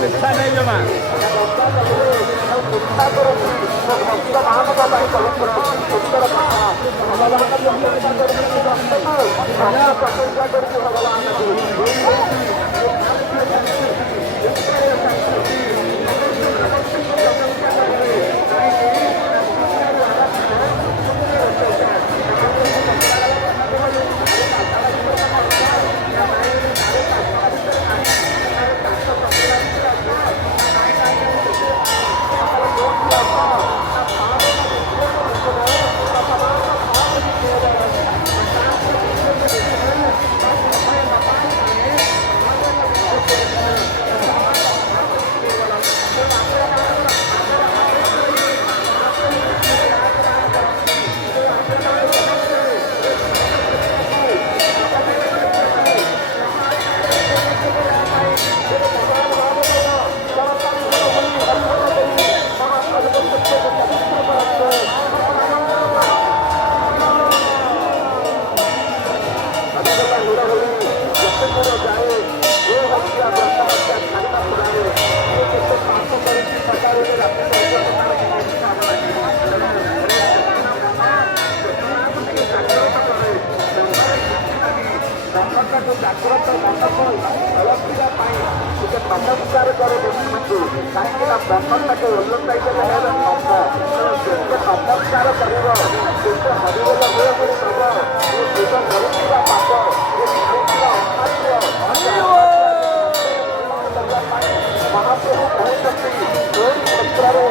ମିଠା ନାହିଁ ଜମା। ଜାଗ୍ରତ ମଣ୍ଡପ ଅଳଖିବା ପାଇଁ ଟିକେ ନମସ୍କାର କରି ବସନ୍ତୁ। କାହିଁକି ନା ବ୍ରହ୍ମଟାକୁ ଓଲଟାଇଦେଲେ ହେଲେ ନବ ଯେତେ ନମସ୍କାର କରିବ ଯେତେ ହରିବୋଲ ହୁଏ ବୋଲି ନବ ଏ ଯୁଗ କରୁଥିବା ପାପ ଏ ଖାଉଥିବା ଅସାଧ୍ୟ କରିବା ପାଇଁ ମହାପ୍ରଭୁ କହୁଛନ୍ତି ଯୋଉ କ୍ଷେତ୍ରରେ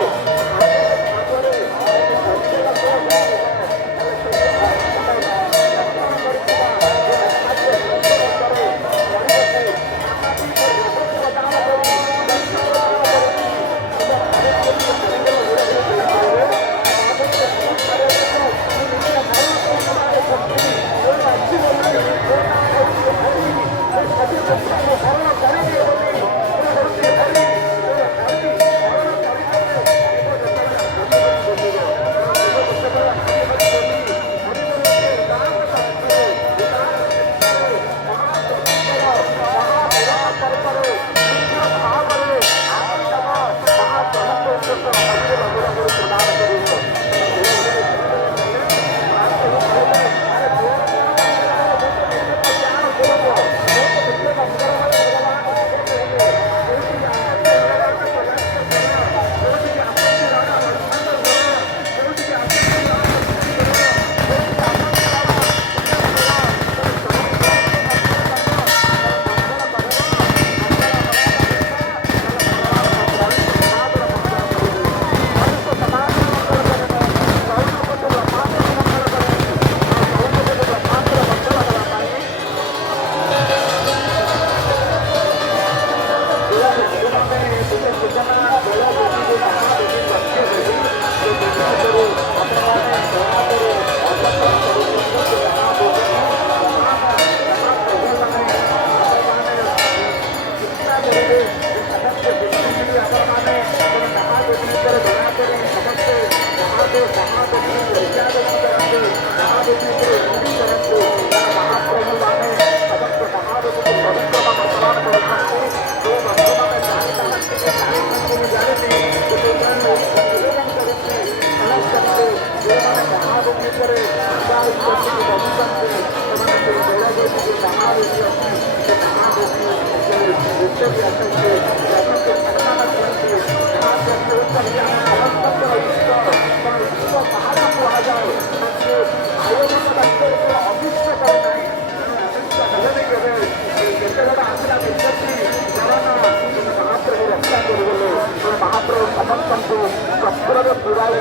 ଚକ୍ରରେ ପୁରାଇ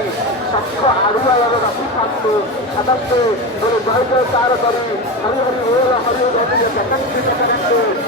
ଶଙ୍ଖ ଆଡ଼ୁଆଳରେ ରଖିଥାନ୍ତୁ। ସମସ୍ତେ ଜୟ ଜୟକାର କରି ହରି ହରି ବୋଲ ହରି ହରି ଜଗନ୍ନାଥ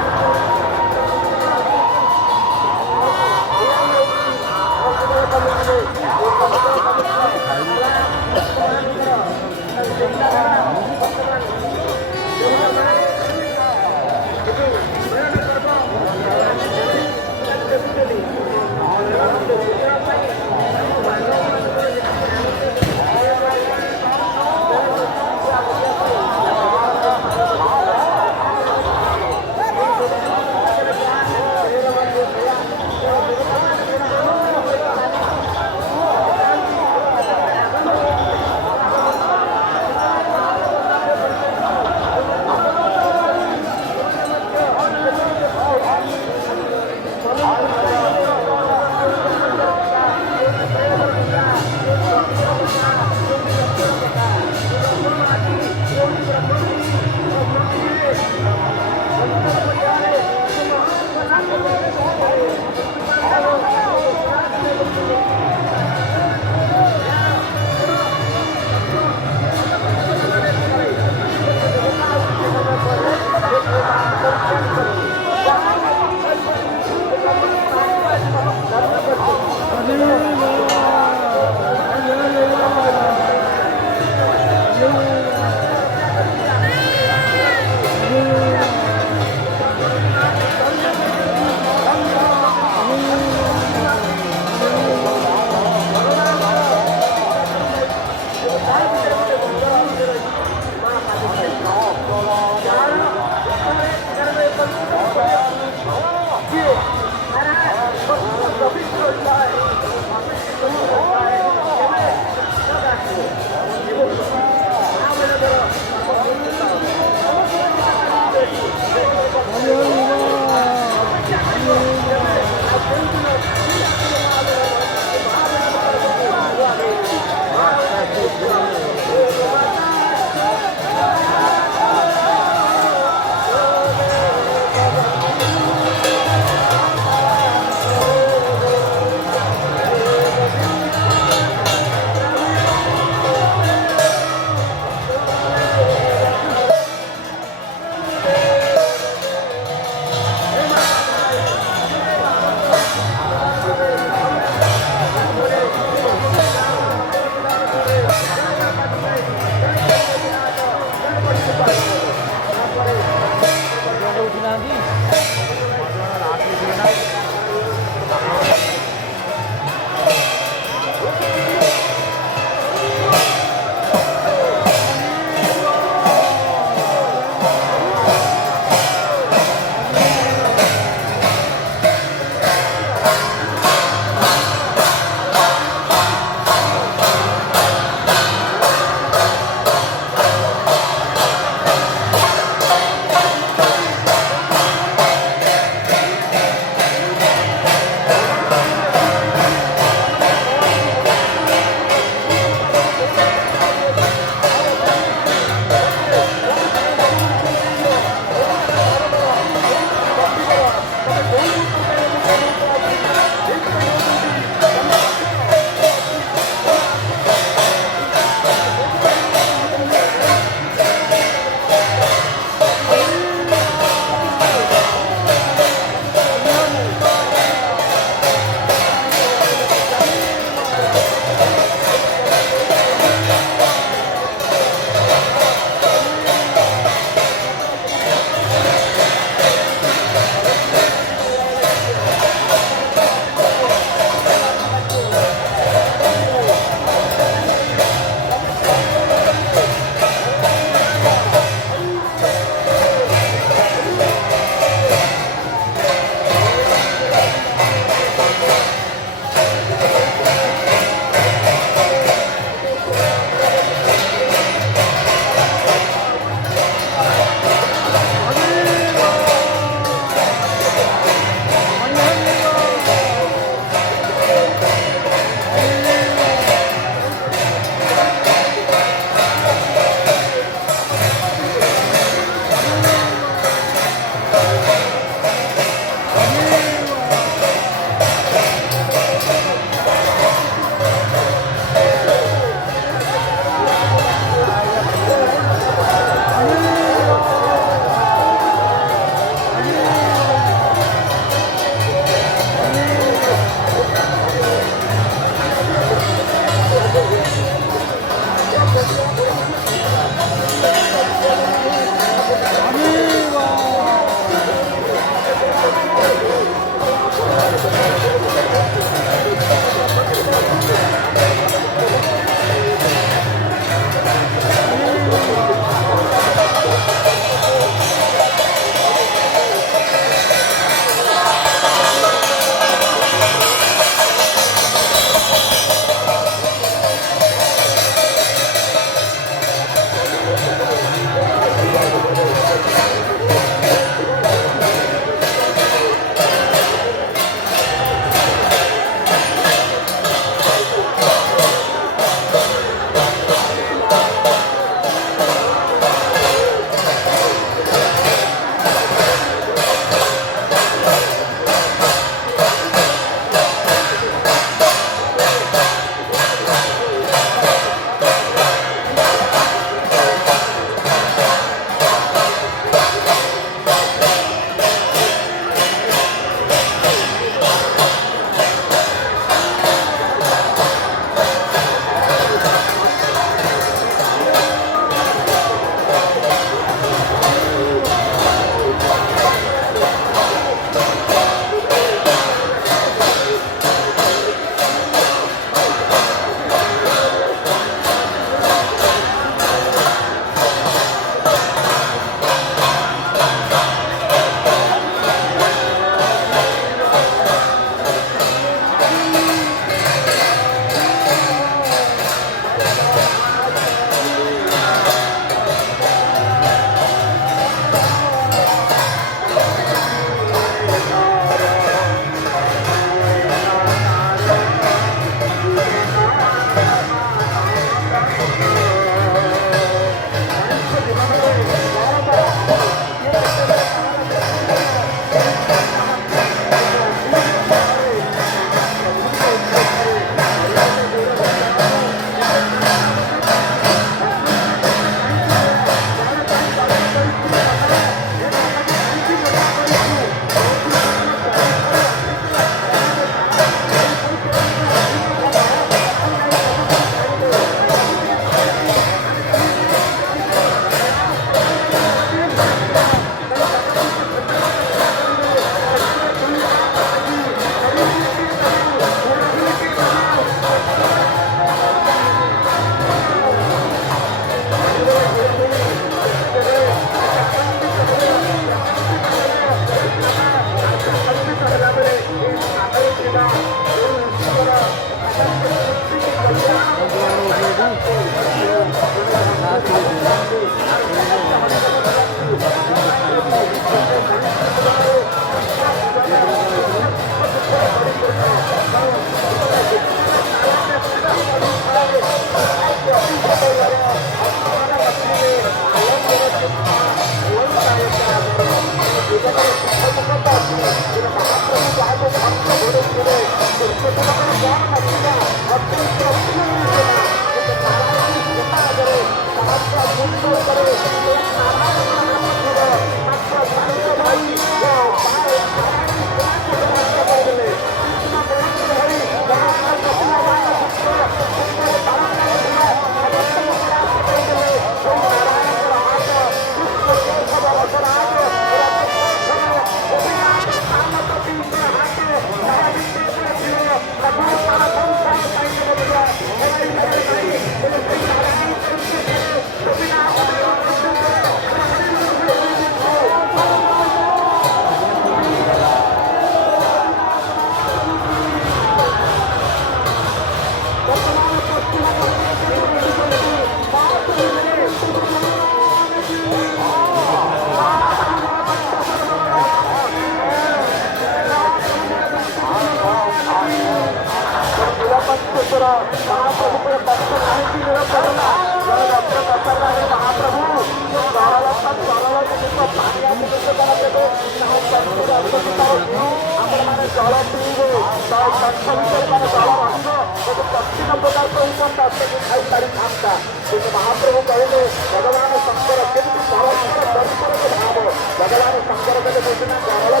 महाप्रभु कहले भगवान शंकर केमती परस्पर परस्पर भाव भगवान शंकर कहले बुझना जल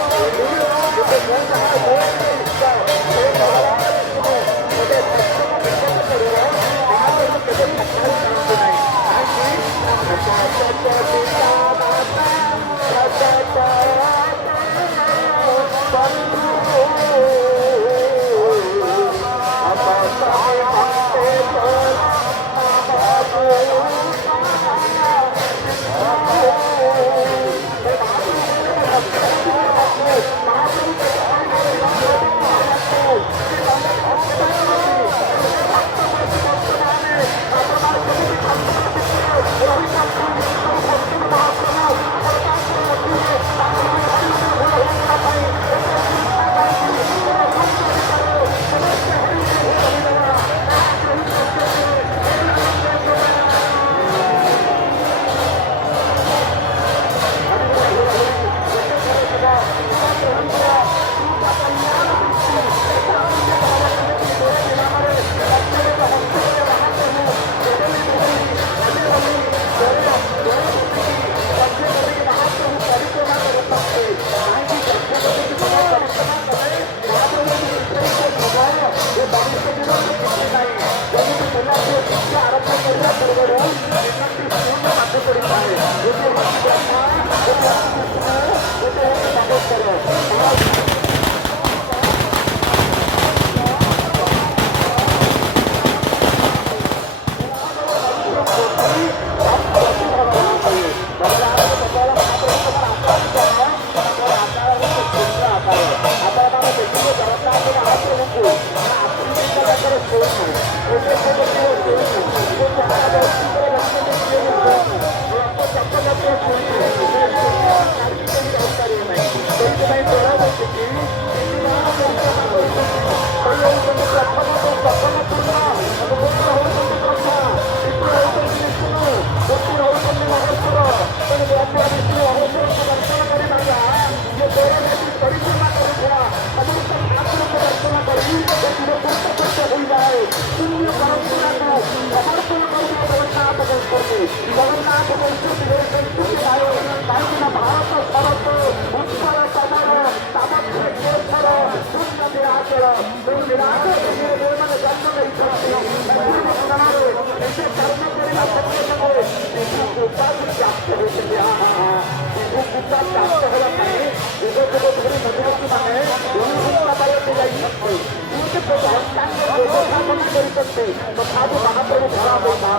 तथापि महाप्रभु धरा होता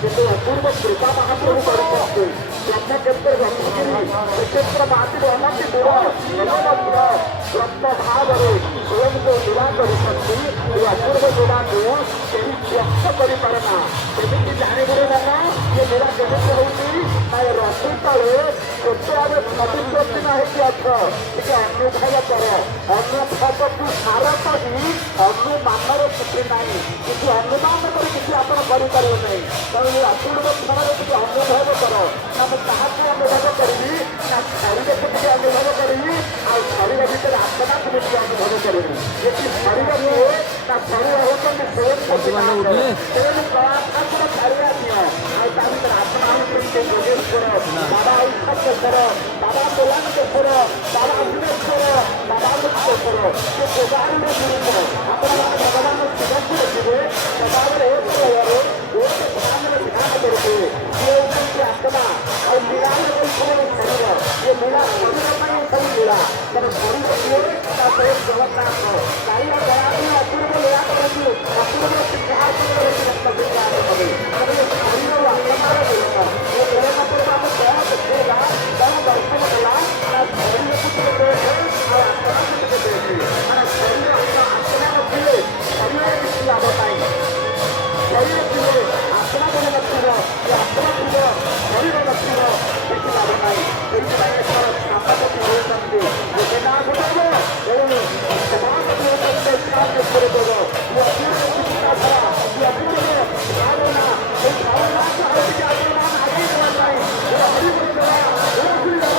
किंतु अपूर्व कृपा महाप्रभु करते ब्रह्मक्षेत्र ब्रह्मगिरी क्षेत्र माति अनंत दूर ब्रह्म भाव स्वयं को निराकरी अपूर्व गुणा को ବ୍ୟକ୍ତ କରିପାରେ ନା। କେମିତି ଜାଣିବରେ ନା ଯେ ଲୀଳା କେମିତି ହଉଛି ନା ରସି ତଳେ କେତେ ଆମେ ସବିଶ୍ୱାସୀନ ହେଇକି ଅଛ ଟିକେ ଅନୁଭବ କର। ଅନୁଭବକୁ ସାର କହି ଅନୁମାନର କିଛି ନାହିଁ। କିଛି ଅନୁମାନ କରି କିଛି ଆପଣ କରିପାରିବେ ନାହିଁ। ତେଣୁ ଏ ଅପୂର୍ବ କ୍ଷଣରେ ଟିକେ ଅନୁଭବ କର। ନା ମୁଁ କାହାକୁ ଅନୁଭବ କରିବି ନା ଶରୀରକୁ ଟିକେ ଅନୁଭବ କରିବି ଆଉ ଶରୀର ଭିତରେ ଆତ୍ମାକୁ ବି ଟିକେ ଅନୁଭବ କରିବି। ଏଠି ଶରୀର ନୁହେଁ ନା ଶରୀର ହେଉଛନ୍ତି ତେଣୁ କଳାଠାକୁର ଛାଡ଼ିବା ଦିଅ ଆଉ ତା ଭିତରେ ଆତ୍ମା ହେଉଛନ୍ତି ଯୋଗେଶ୍ୱର ବାବା ଈଶ୍ୱର ବାବା କୋଲାଙ୍ଗେଶ୍ୱର ବାବା ଅଗ୍ନେଶ୍ୱର ବାବା ମୁକ୍ତେଶ୍ୱର ସେ କେଦାରରେ ଗୁରୁପ ଆପଣମାନେ ଭଗବାନ ଶିବଙ୍କୁ ଦେଖିବେ କେଦାରରେ ପ୍ରଳୟରେ ଗୋଟେ ଧ୍ୟାନରେ ଧ୍ୟାନ କରିବେ। ସିଏ ହେଉଛନ୍ତି ଆତ୍ମା ଆଉ ଲୀଳାରେ ହେଉଛନ୍ତି ଶରୀର। ଏ ଲୀଳା ଶରୀର ପାଇଁ ସବୁ ଲୀଳା ତେଣୁ ଶରୀର କିଏ ତା ସ୍ୱୟଂ ଜଗନ୍ନାଥ କାଳିଆ ଦୟାକୁ ଅପୂର୍ବ ଲୀଳା କରନ୍ତି ଅପୂର୍ବ ସିଂହାସନ ରହିଛି ରତ୍ନସିଂହାର କରେ। ତେଣୁ ଶରୀର ଆତ୍ମାର ମିଳନ ଏ ମିଳନ ପୂର୍ବ ଆମେ କଣ ଦେଖେଇବା କଣ ଦର୍ଶନ କଲା ନା ଶରୀରକୁ ଟିକେ ଦେଖେ ଆଉ ଆତ୍ମାକୁ ଟିକେ ଦେଖେ। ମାନେ ଶରୀର ଆତ୍ମା ନଥିଲେ ଶରୀରରେ କିଛି ଲାଭ ନାହିଁ। ଶରୀର ଥିଲେ ଆତ୍ମା ଭଲ ନଥିବ ଏ ଆତ୍ମା ଥିବ ଶରୀର ନଥିବ କିଛି ଲାଭ ନାହିଁ। ସେଇଥିପାଇଁ ଏଥର ସ୍ଥାପତି ହେଉଛନ୍ତି ଗୋଟେ ନାଁ ଘଟାଇବ ତେଣୁ ସମାପତି ହେଉଛନ୍ତି ସ୍ଥାପେଶ୍ୱର ଦେବ। ମୁଁ ଅତିରିକ୍ତ ଚିନ୍ତା ଧାରା ମୁଁ ଅତିରିକ୍ତ ଭାବନା এই ଭାବନାକୁ ଆଉ ଟିକେ ଆପଣମାନେ ଆଗେଇ ଦେବା ପାଇଁ ହରିବଳି ଦେବା ଓଷୁଳି ଦେବା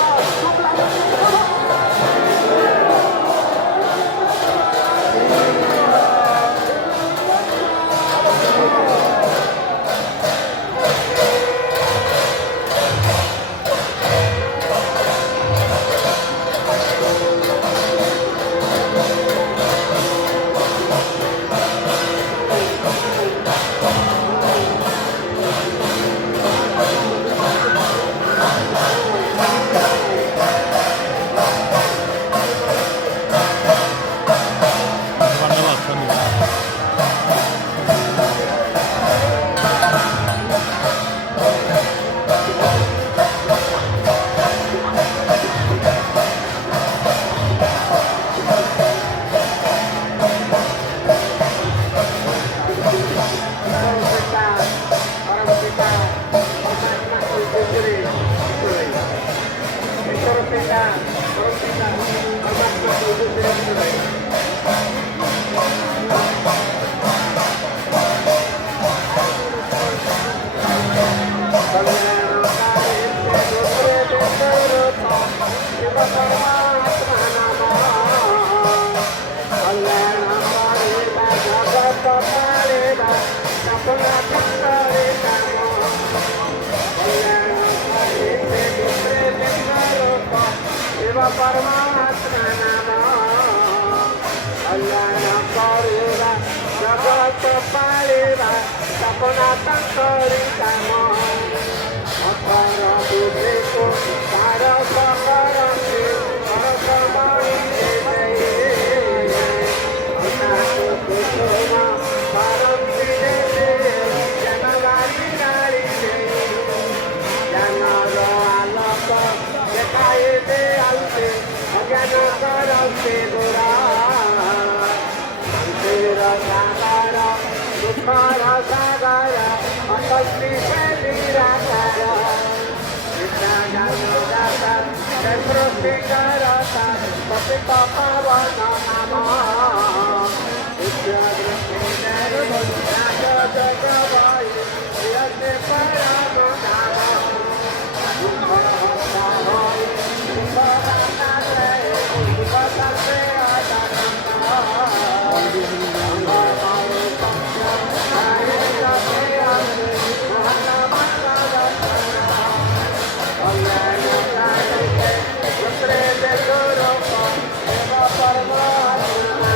परमात्मा नाम कल्याण करेगा जगत पालेगा सपना तंकरी काम अपर बुद्धि को सार सकरते परसमणि जनगारी नारी जनर आलोक देखाए दे आलते अज्ञान करते गोरा अंधेर सागर दुखर सागर असली से निराकार विद्या ज्ञान दाता सृष्टि करता पतित पावन नाम विद्या दृष्टि राज जगवाई यज्ञ परम नाम परमात्मा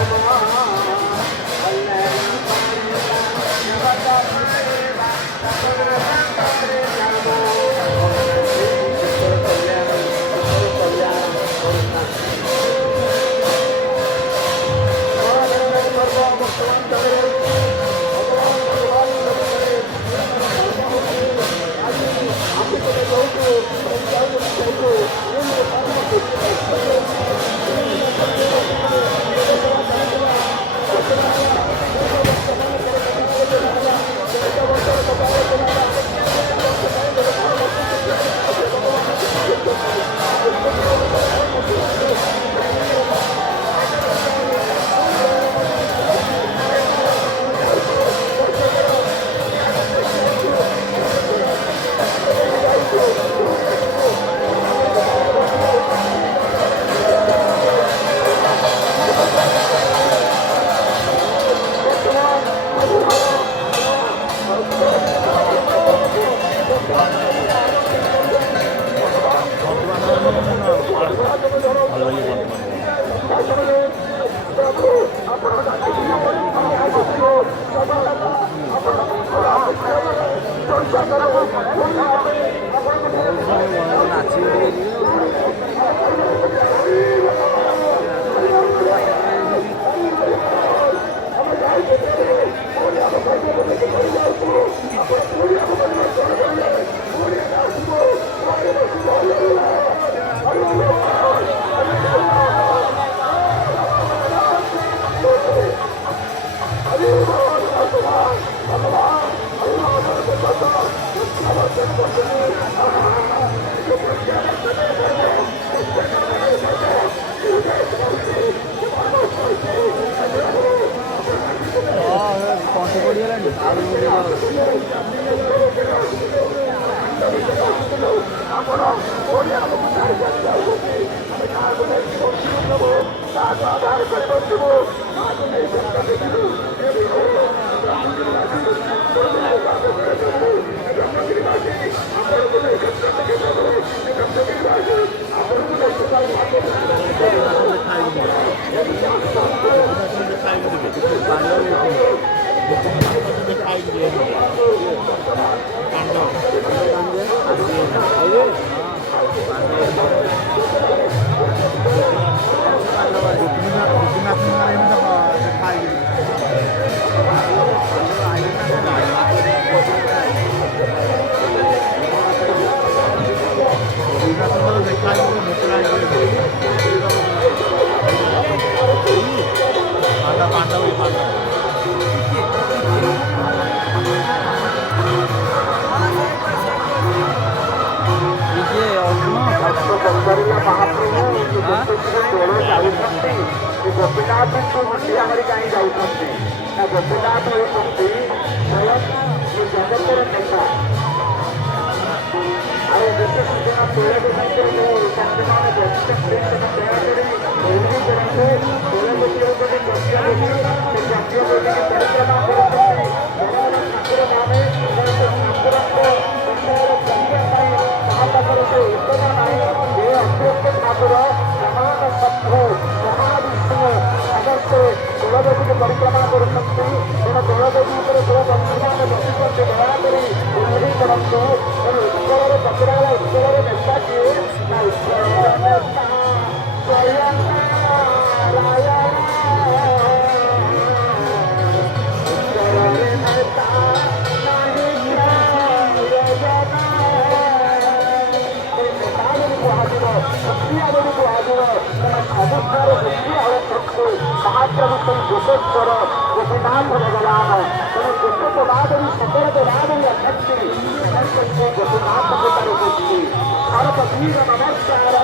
ପଚାରିଲା ମହାପ୍ରଭୁ ଦୋଳ ଯାଉଛନ୍ତି ଗୋପୀନାଥଙ୍କୁ ମୁଣ୍ଡି ଆମରି କାହିଁ ଯାଉଛନ୍ତି ନା ଗୋପୀନାଥ ହେଉଛନ୍ତି ସ୍ୱୟଂ ଏ ଜଗତର ନେତା। ଆଉ ଯେତେ ସୂଚନା ତୋଳ ଦେଶରେ ତାଙ୍କମାନେ ବସିଛନ୍ତି ଦୟାକରି ଏମିତି କରନ୍ତୁ ତୋଳ ଦେଶୀ ହେଉଛନ୍ତି ଜାତୀୟ ଦେଶୀ ସେ ଜାତୀୟ ଦେଶୀକି ପରିକ୍ରମା କରୁଛନ୍ତି ଠାକୁରମାନେ ଠାକୁରଙ୍କ ପାଖରେ ସେ ଉତ୍ତମ ନାହିଁ ଏ ଅତ୍ୟନ୍ତ ଠାକୁର ମହାନ ଶତ୍ରୁ ମହାବିଷ୍ଣୁ ସମସ୍ତେ ଦୋଳଦେବୀକୁ ପରିକ୍ରମା କରୁଛନ୍ତି। ତେଣୁ ଦୋଳଦେବୀ ଉପରେ ଯେଉଁ ବନ୍ଧୁମାନେ ବସିଛନ୍ତି ଦୟାକରି ଉନ୍ନତି କରନ୍ତୁ। ତେଣୁ ଉତ୍କଳରେ ପଚରାଇବା ଉତ୍କଳରେ ନେତା କିଏ ନା ଉତ୍କଳର ନେତା ସ୍ୱୟଂ ନାରାୟଣ ଉତ୍କଳରେ ନେତା ନାହିଁ महाप्रभु गोपेश्वर गोपीनाथ भगवान तेणु गोपे देवादेवी सकल देवादेवी अछंती गोपीनाथ गोपारी भारत वीर नमस्कार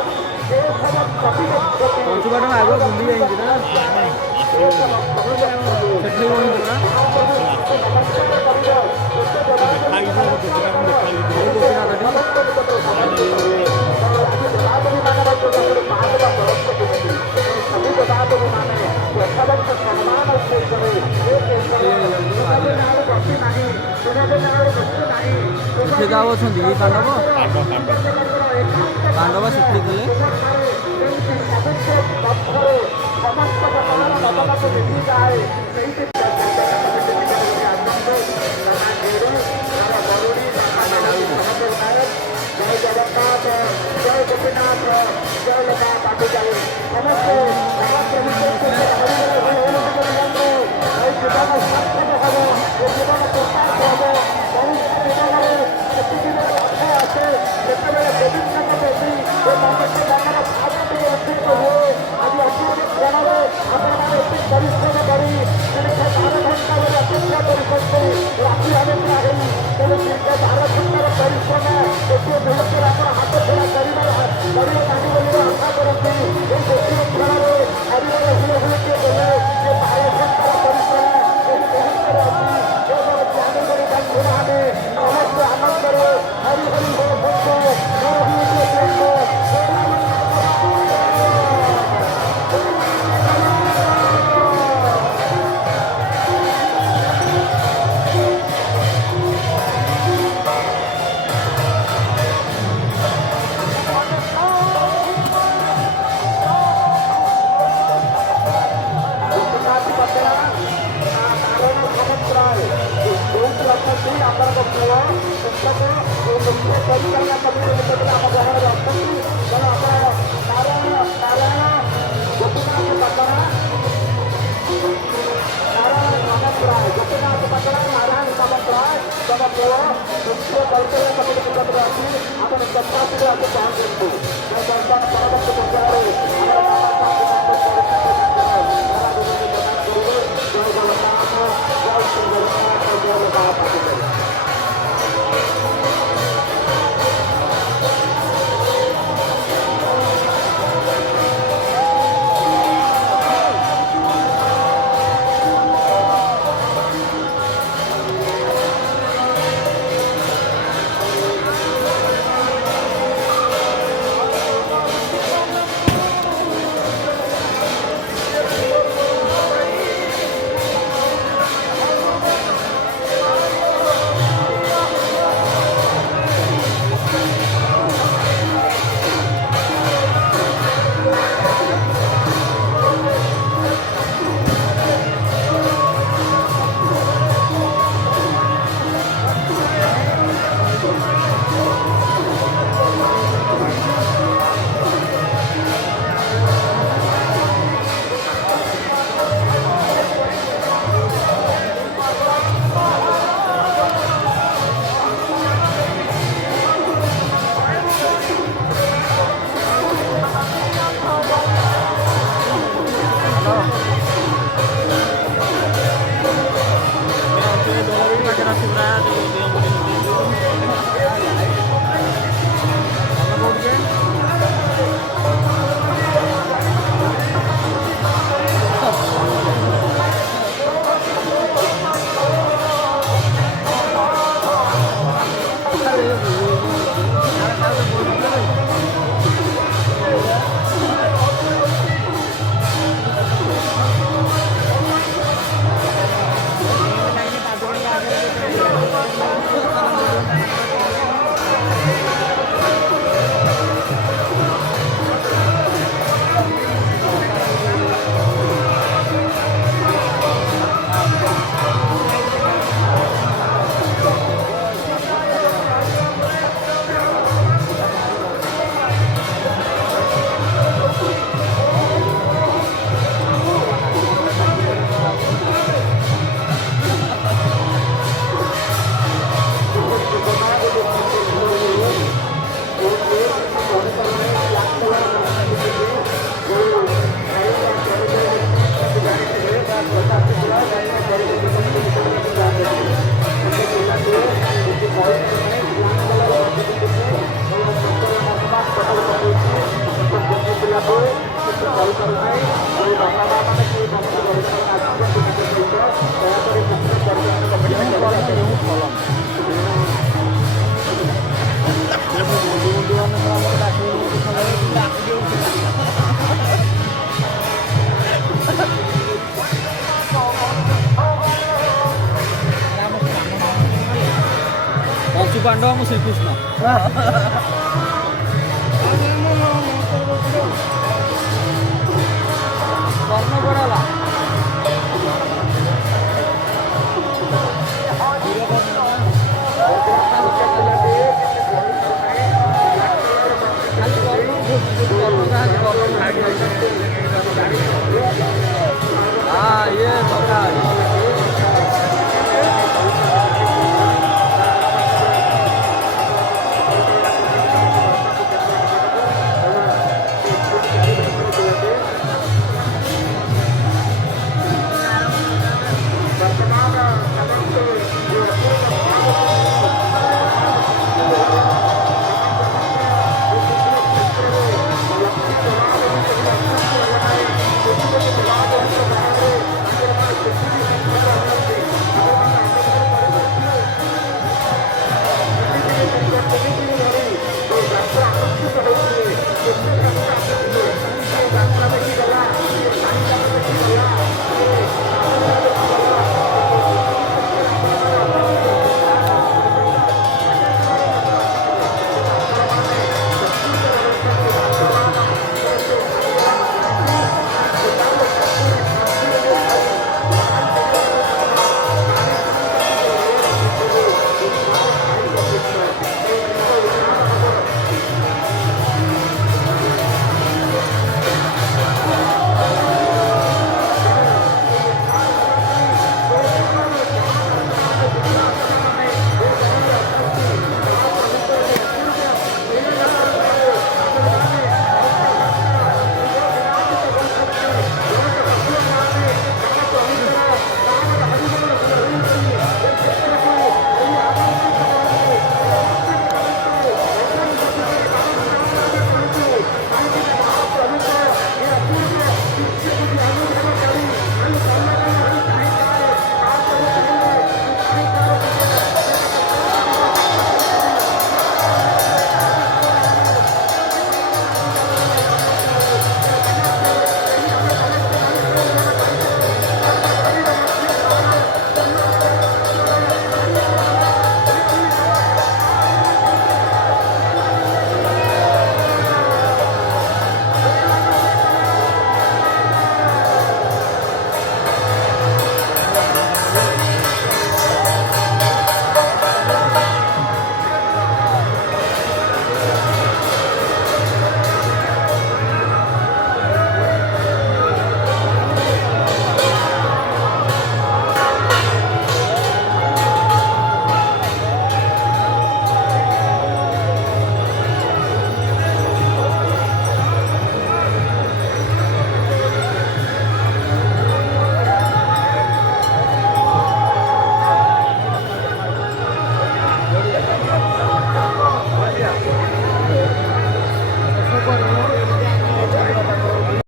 ସେଠି ଯାଉ ଅଛନ୍ତି ଏଇ ପାଣ୍ଡବ ପାଣ୍ଡବ ସେଠି ଥିଲେ। जय जगन्नाथ जय गोपीनाथ जय लता पाटी जाए नमस्ते महाप्रभु जीवन प्रसाद हम जीवनरे आसे जिते गोविंद देवी मनुष्य जन्म भावटी अर्जित हुए आज अतीत क्षण आप परिश्रम कर 12 घंटा अपेक्षा कर राति अपेक्षा तेणु 12 घंटार परिश्रम गोटे मुहूर्त आप हाथ छड़ा କରିବା ନାହିଁ ବୋଲି ଆଶା କରନ୍ତି। ଏହି ଗୋଟିଏ କ୍ଷଣରେ ହରିହର ହୁଳ ହୁଳୁକି ଦେଲେ ଯେ 12 ଘଣ୍ଟାର ପରିଶ୍ରମ ଏହି ମୁହୂର୍ତ୍ତରେ ଅଛି ଏବଂ ଜାଣିକରି ବନ୍ଧୁମାନେ ସମସ୍ତେ ଆନନ୍ଦରେ ହରି ହରି ହୋ ଆପଣଙ୍କ ପୁଅ ଶିକ୍ଷକ ଓ ମୁଖ୍ୟ ପରିଚାଳନା କମିଟି ନିକଟରେ ଆମ ଗ୍ରହଣରେ ଅଛନ୍ତି। ତେଣୁ ଆପଣ ନାରାୟଣ ଗୋପୀନାଥ ପାଟଣା ନାରାୟଣ ସାମନ୍ତରାୟ ଗୋପୀନାଥ ପାଟଣା ନାରାୟଣ ସାମନ୍ତରାୟ ତମ ପୁଅ ମୁଖ୍ୟ ପରିଚାଳନା କମିଟି ନିକଟରେ ଅଛି। ଆପଣ ଯଥାଶୀଘ୍ର ଆସି ପହଞ୍ଚନ୍ତୁ। ବର୍ତ୍ତମାନ ପରବର୍ତ୍ତୀ ପର୍ଯ୍ୟାୟରେ ଆମର ଜୟ ଜଗନ୍ନାଥ ଜୟ ଶ୍ରୀ ଜଗନ୍ନାଥ ଜୟ ଲତା Pancu Pandawa sama Krishna. Karna berapa? Ah, iya, bakal.